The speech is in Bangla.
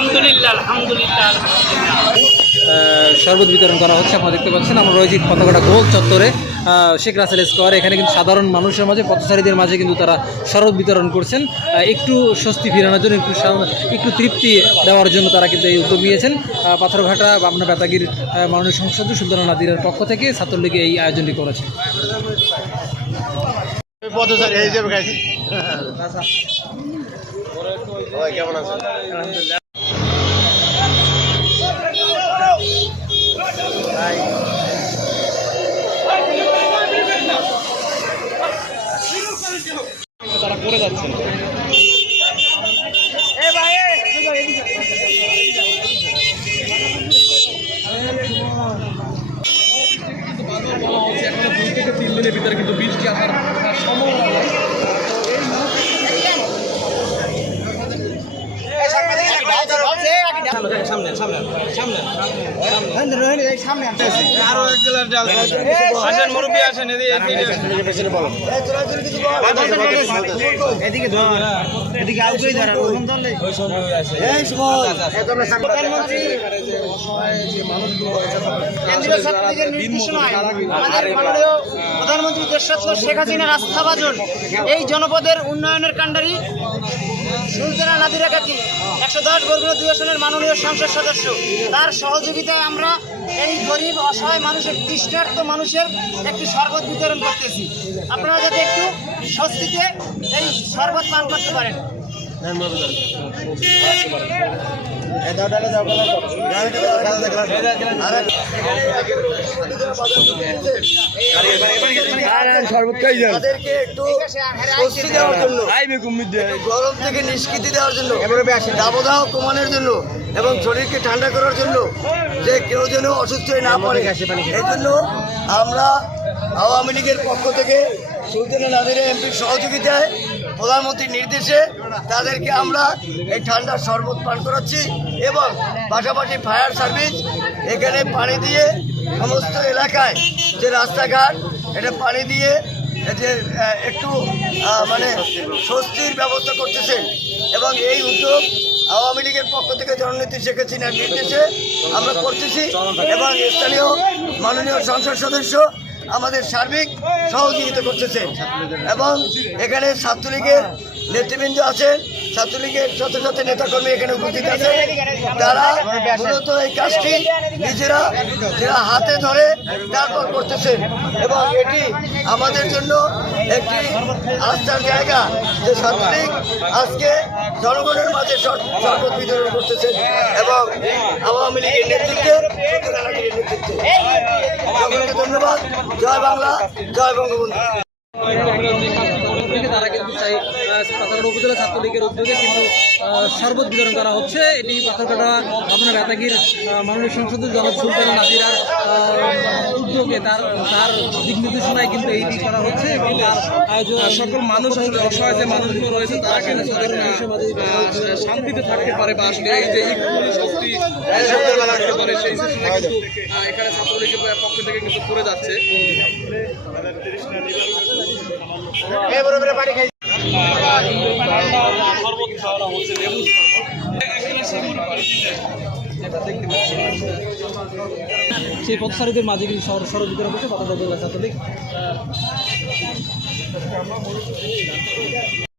আলহামদুলিল্লাহ আলহামদুলিল্লাহ। শরবত বিতরণ করা হচ্ছে। আপনারা দেখতে পাচ্ছেন আমরা রয়েছি পতাকাটা গোল চত্বরে, শেখ রাসেল স্কোয়ার। এখানে কিন্তু সাধারণ মানুষের মাঝে, পথচারীদের মাঝে কিন্তু তারা শরবত বিতরণ করছেন, একটু স্বস্তি ফিরানোর জন্য, একটু তৃপ্তি দেওয়ার জন্য তারা কিন্তু এই উদ্যোগ নিয়েছেন। পাথরঘাটা পাবনা বেতাগীর মাননীয় সংসদ সুলতানা নাদিরার পক্ষ থেকে ছাত্রলীগে এই আয়োজনটি করেছে। কেমন আছেন? তারা করে যাচ্ছেন। এখনো 2 থেকে 3 দিনের ভিতরে কিন্তু বৃষ্টি আসার সম্ভাবনা নাই। প্রধানমন্ত্রী দেশরত্ন শেখ হাসিনার আস্থাভাজন এই জনপদের উন্নয়নের কাণ্ডারি সুলতানা নাদিরা কাকি 110 বর্গ 2 আসনের মাননীয় সংসদ সদস্য, তার সহযোগিতায় আমরা এই গরিব অসহায় মানুষের, তৃষ্ণার্ত মানুষের একটি শরবত বিতরণ করতেছি। আপনারা যাতে একটু স্বস্তিতে এই শরবত পান করতে পারেন। তাদেরকে একটু স্বস্তি দেওয়ার জন্য, গরম থেকে নিষ্কৃতি দেওয়ার জন্য, দাবদাহ কমানোর জন্য এবং শরীরকে ঠান্ডা করার জন্য, যে কেউ যেন অসুস্থ হয়ে না পড়ে, এই জন্য আমরা আওয়ামী লীগের পক্ষ থেকে সুলতানা নাদিরা এমপির সহযোগিতায়, প্রধানমন্ত্রীর নির্দেশে তাদেরকে আমরা এই ঠান্ডার শরবত পান করাচ্ছি এবং পাশাপাশি ফায়ার সার্ভিস এখানে পানি দিয়ে সমস্ত এলাকায় যে রাস্তাঘাট, এটা পানি দিয়ে যে একটু মানে স্বস্তির ব্যবস্থা করতেছেন। এবং এই উদ্যোগ আওয়ামী লীগের পক্ষ থেকে জননেত্রী শেখ হাসিনার নির্দেশে আমরা করতেছি এবং স্থানীয় মাননীয় সংসদ সদস্য আমাদের সার্বিক সহযোগিতা করতেছেন। এবং এখানে ছাত্রলীগের নেতৃবৃন্দ আছেন, ছাত্রলীগের শত শত নেতাকর্মী এখানে উপস্থিত আছেন। তারা মূলত এই কাজটি নিজেরা হাতে ধরে তারপর করতেছেন এবং এটি আমাদের জন্য একটি আস্থার জায়গা যে ছাত্রলীগ আজকে জনগণের মাঝে শরবত বিতরণ করতেছেন এবং আওয়ামী লীগের নেতৃত্বে, ধন্যবাদ। জয় বাংলা, জয় বঙ্গবন্ধু। তারা কিন্তু চাই পাথরঘাটা উপজেলা ছাত্রলীগের উদ্যোগে কিন্তু শরবত বিতরণ করা হচ্ছে। এটি পাথরঘাটা আপনার বেতাগীর মাননীয় সংসদ জনাব সুলতানা নাদিরার উদ্যোগে, তার দিক নির্দেশনায় কিন্তু এইটি করা হচ্ছে এবং তার আয়োজন সকল মানুষ, আসলে অসহায় যে মানুষগুলো রয়েছে তারা কিন্তু শান্তিতে থাকতে পারে বা আসলে এই যে একটু শক্তি লাগতে পারে, সেই সময় কিন্তু এখানে ছাত্রলীগের পক্ষ থেকে কিন্তু করে যাচ্ছে। সেই পথচারীদের মাঝে কিন্তু শরবত বিতরণ করছে পাথরঘাটা ছাত্রলীগ।